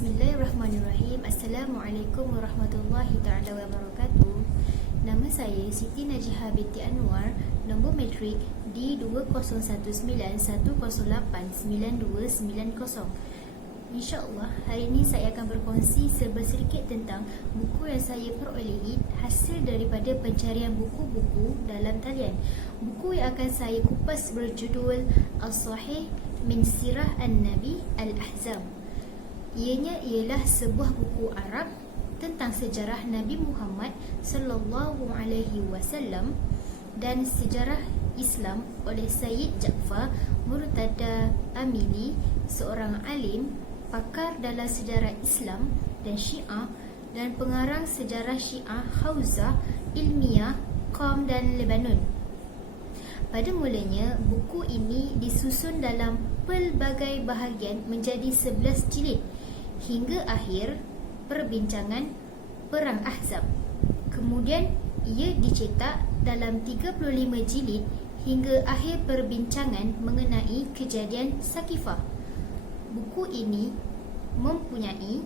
Bismillahirrahmanirrahim. Assalamualaikum warahmatullahi taala wabarakatuh. Nama saya Siti Najihah binti Anwar, nombor matrik D201910899290. InsyaAllah hari ini saya akan berkongsi sedikit tentang buku yang saya perolehi hasil daripada pencarian buku-buku dalam talian. Buku yang akan saya kupas berjudul As-Sahih min Sirah An-Nabi Al-Ahzam. Ianya ialah sebuah buku Arab tentang sejarah Nabi Muhammad sallallahu alaihi wasallam dan sejarah Islam oleh Syed Ja'far Murtada Amili, seorang alim, pakar dalam sejarah Islam dan Syiah dan pengarang sejarah Syiah Hauzah Ilmiah Qom dan Lebanon. Pada mulanya, buku ini disusun dalam pelbagai bahagian menjadi 11 jilid hingga akhir perbincangan Perang Ahzab. Kemudian ia dicetak dalam 35 jilid hingga akhir perbincangan mengenai kejadian Saqifah. Buku ini mempunyai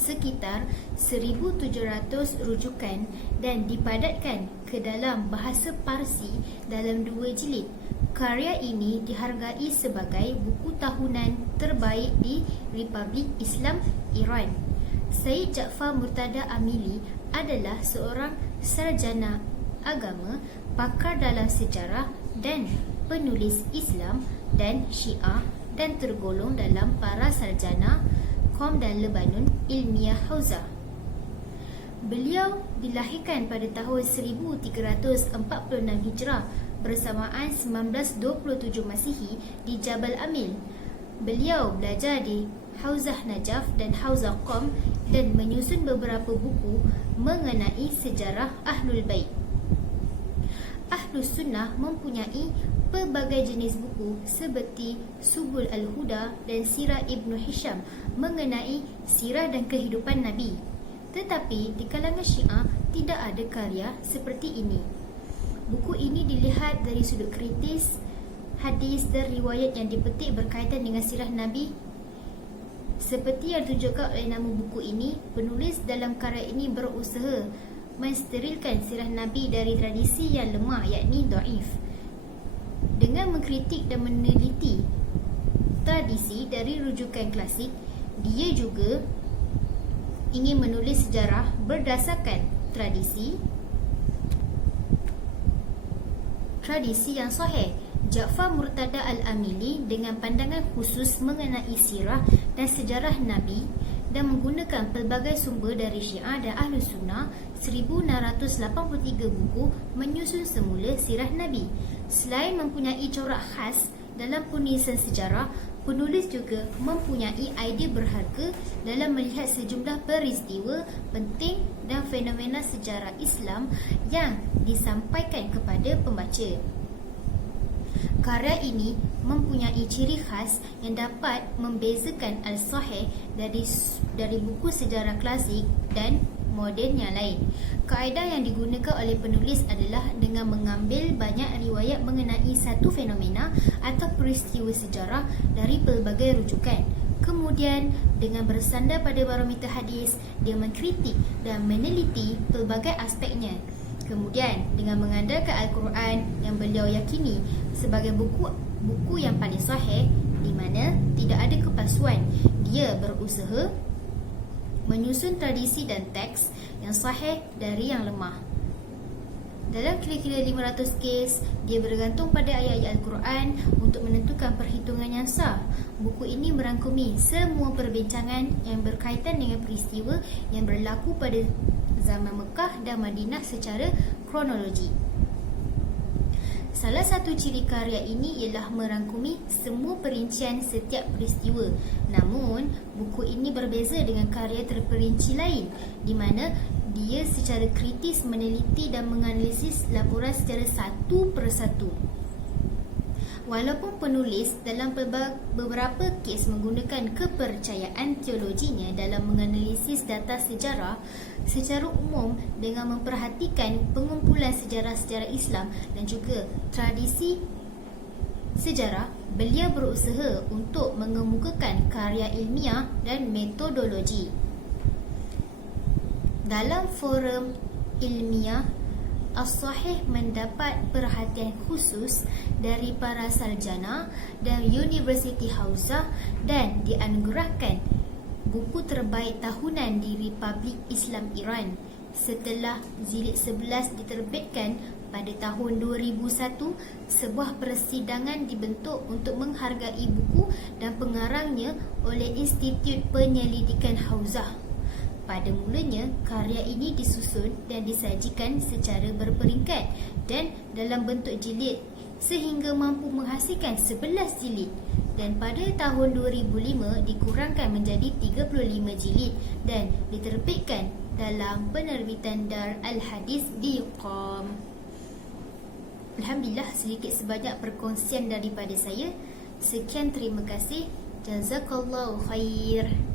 sekitar 1,700 rujukan dan dipadatkan ke dalam bahasa Parsi dalam 2 jilid. Karya ini dihargai sebagai buku tahunan terbaik di Republik Islam Iran. Syed Ja'far Murtada Amili adalah seorang sarjana agama, pakar dalam sejarah dan penulis Islam dan Syiah dan tergolong dalam para sarjana Qom dan Lebanon Ilmiah Hauzah. Beliau dilahirkan pada tahun 1346 Hijrah bersamaan 1927 Masihi di Jabal Amil. Beliau belajar di Hauzah Najaf dan Hauzah Qom dan menyusun beberapa buku mengenai sejarah Ahlul Bait. Ahlus Sunnah mempunyai pelbagai jenis buku seperti Subul Al-Huda dan Sirah Ibn Hisham mengenai sirah dan kehidupan Nabi. Tetapi di kalangan Syiah tidak ada karya seperti ini. Buku ini dilihat dari sudut kritis, hadis dan riwayat yang dipetik berkaitan dengan sirah Nabi. Seperti yang ditunjukkan oleh nama buku ini, penulis dalam karya ini berusaha mensterilkan sirah Nabi dari tradisi yang lemah, yakni dhaif. Dengan mengkritik dan meneliti tradisi dari rujukan klasik, dia juga ingin menulis sejarah berdasarkan tradisi yang sahih. Ja'far Murtada Al-Amili dengan pandangan khusus mengenai sirah dan sejarah Nabi dan menggunakan pelbagai sumber dari Syiah dan Ahlus Sunnah, 1,683 buku menyusun semula sirah Nabi. Selain mempunyai corak khas dalam penulisan sejarah, penulis juga mempunyai idea berharga dalam melihat sejumlah peristiwa penting dan fenomena sejarah Islam yang disampaikan kepada pembaca. Karya ini mempunyai ciri khas yang dapat membezakan Al-Sahih dari buku sejarah klasik dan moden yang lain. Kaedah yang digunakan oleh penulis adalah dengan mengambil banyak riwayat mengenai satu fenomena atau peristiwa sejarah dari pelbagai rujukan. Kemudian, dengan bersandar pada barometer hadis, dia mengkritik dan meneliti pelbagai aspeknya. Kemudian, dengan mengandalkan Al-Quran yang beliau yakini sebagai buku yang paling sahih, di mana tidak ada kepalsuan, dia berusaha menyusun tradisi dan teks yang sahih dari yang lemah. Dalam kira-kira 500 kes, dia bergantung pada ayat-ayat Al-Quran untuk menentukan perhitungan yang sah. Buku ini merangkumi semua perbincangan yang berkaitan dengan peristiwa yang berlaku pada zaman Mekah dan Madinah secara kronologi. Salah satu ciri karya ini ialah merangkumi semua perincian setiap peristiwa. Namun, buku ini berbeza dengan karya terperinci lain, di mana dia secara kritis meneliti dan menganalisis laporan secara satu persatu. Walaupun penulis dalam beberapa kes menggunakan kepercayaan teologinya dalam menganalisis data sejarah, secara umum dengan memperhatikan pengumpulan sejarah-sejarah Islam dan juga tradisi sejarah, beliau berusaha untuk mengemukakan karya ilmiah dan metodologi. Dalam forum ilmiah, As-Sahih mendapat perhatian khusus dari para sarjana dan Universiti Hauzah dan dianugerahkan buku terbaik tahunan di Republik Islam Iran setelah Jilid 11 diterbitkan pada tahun 2001. Sebuah persidangan dibentuk untuk menghargai buku dan pengarangnya oleh Institut Penyelidikan Hauzah. Pada mulanya, karya ini disusun dan disajikan secara berperingkat dan dalam bentuk jilid sehingga mampu menghasilkan 11 jilid, dan pada tahun 2005 dikurangkan menjadi 35 jilid dan diterbitkan dalam penerbitan Dar Al-Hadis di Qom. Alhamdulillah, sedikit sebanyak perkongsian daripada saya. Sekian, terima kasih. Jazakallahu khair.